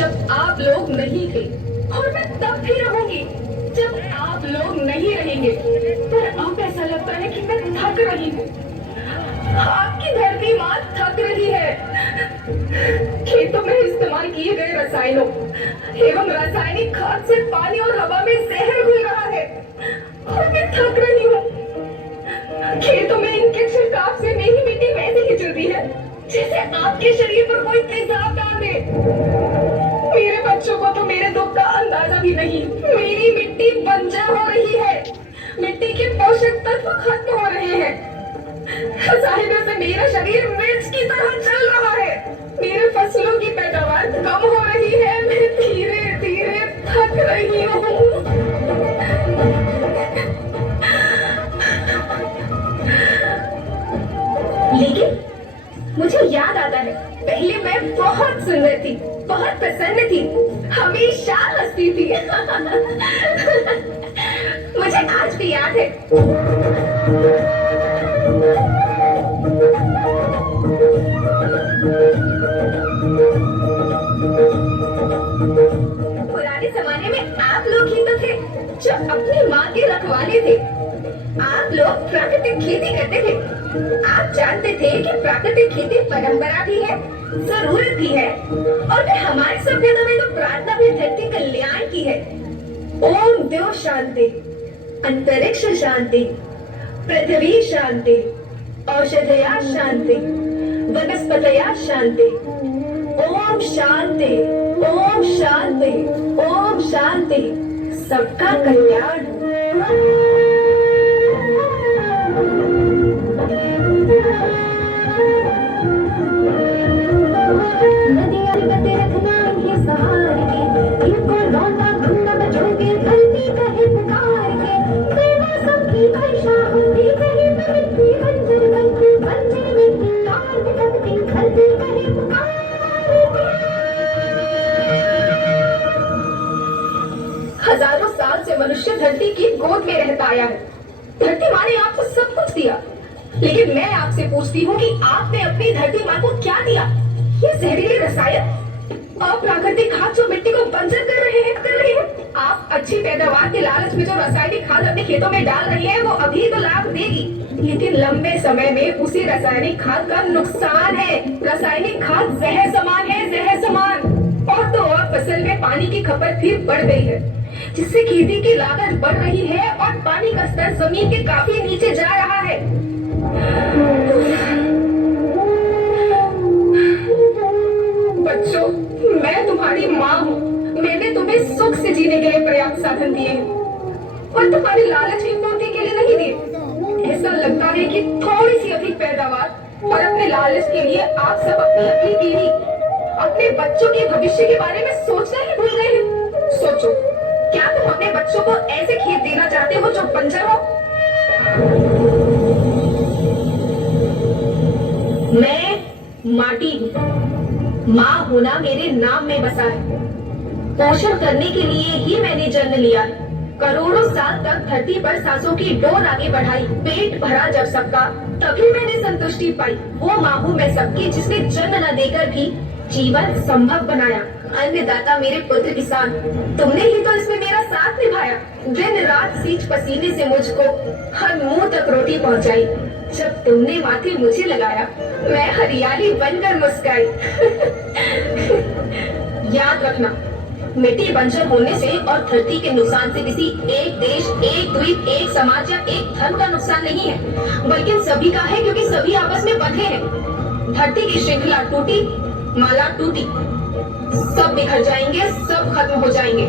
जब आप लोग नहीं थे, और मैं तब भी रहूंगी जब आप लोग नहीं रहेंगे। पर अब ऐसा लगता है कि मैं थक रही हूँ। आपकी धरती माँ थक रही है। खेतों में इस्तेमाल किए गए रसायनों एवं रासायनिक खाद से पानी और हवा में जहर घुल रहा है और मैं थक रही हूँ। खेतों में इनके छिड़काव से मेरी मिट्टी वैसे ही चलती है जैसे आपके शरीर पर कोई तेजाब डाल दे। मेरे बच्चों को तो मेरे दुख का अंदाजा भी नहीं। मेरी मिट्टी बंजर हो रही है, मिट्टी के पोषक तत्व खत्म हो रहे हैं। रसायनों से मेरा शरीर मिर्च की तरह चल रहा है। मेरे फसलों की पैदावार कम हो रही है। मैं धीरे धीरे थक रही हूँ। लेकिन मुझे याद आता है, पहले मैं बहुत सुंदर थी, बहुत प्रसन्न थी, हमेशा हंसती थी। मुझे आज भी याद है। पुराने जमाने में आप लोग ही तो थे जो अपनी माँ के रखवाले थे। आप लोग प्राकृतिक खेती करते थे। आप जानते थे कि प्राकृतिक खेती परंपरा भी है, जरूरत भी है, और फिर हमारी सभ्यता में तो प्रार्थना भी धरती कल्याण की है। ओम द्यो शांति, अंतरिक्ष शांति, पृथ्वी शांति, औषधया शांति, वनस्पतया शांति। ओम शांति, ओम शांति, ओम शांति। सबका कल्याण। हजारों साल से मनुष्य धरती की गोद में रहता आया है। धरती माँ ने आपको सब कुछ दिया, लेकिन मैं आपसे पूछती हूँ कि आपने अपनी धरती माँ को क्या दिया? ये जहरीले रसायन, अप्राकृतिक खाद जो मिट्टी को बंजर कर रहे हैं। आप अच्छी पैदावार के लालच में जो रासायनिक खाद अपने खेतों में डाल रही हैं, वो अभी तो लाभ देगी, लेकिन लंबे समय में उसी रासायनिक खाद का नुकसान है। रासायनिक खाद जहर समान है, जहर समान। और तो और फसल में पानी की खपत फिर बढ़ गई है, जिससे खेती की लागत बढ़ रही है और पानी का स्तर जमीन के काफी नीचे जा रहा है। बच्चों, मैं तुम्हारी माँ हूँ। मैंने तुम्हें सुख से जीने के लिए पर्याप्त साधन दिए हैं और तुम्हारी लालच की पूर्ति के लिए नहीं दिए। ऐसा लगता है कि थोड़ी सी अधिक पैदावार और अपने लालच के लिए आप सब अपनी पीढ़ी, अपने बच्चों के भविष्य के बारे में सोचना ही भूल गए हैं। सोचो, क्या तुम अपने बच्चों को ऐसे खेत देना चाहते हो जो बंजर हो? मैं माटी हूँ। माँ होना मेरे नाम में बसा है। पोषण करने के लिए ही मैंने जन्म लिया है। करोड़ों साल तक धरती पर सांसों की डोर आगे बढ़ाई। पेट भरा जब सबका, तभी मैंने संतुष्टि पाई। वो माँ हूँ मैं सबकी, जिसने जन्म न देकर भी जीवन संभव बनाया। अन्नदाता मेरे पुत्र किसान, तुमने ही तो इसमें मेरा साथ निभाया। दिन रात सींच पसीने से मुझको हर मुंह तक रोटी पहुंचाई। जब तुमने माथे मुझे लगाया, मैं हरियाली बनकर मुस्काई। याद रखना, मिट्टी बंजर होने से और धरती के नुकसान से किसी एक देश, एक द्वीप, एक समाज या एक धर्म का नुकसान नहीं है, बल्कि सभी का है, क्योंकि सभी आपस में बंधे हैं। धरती की श्रृंखला टूटी, माला टूटी, सब बिखर जाएंगे, सब खत्म हो जाएंगे।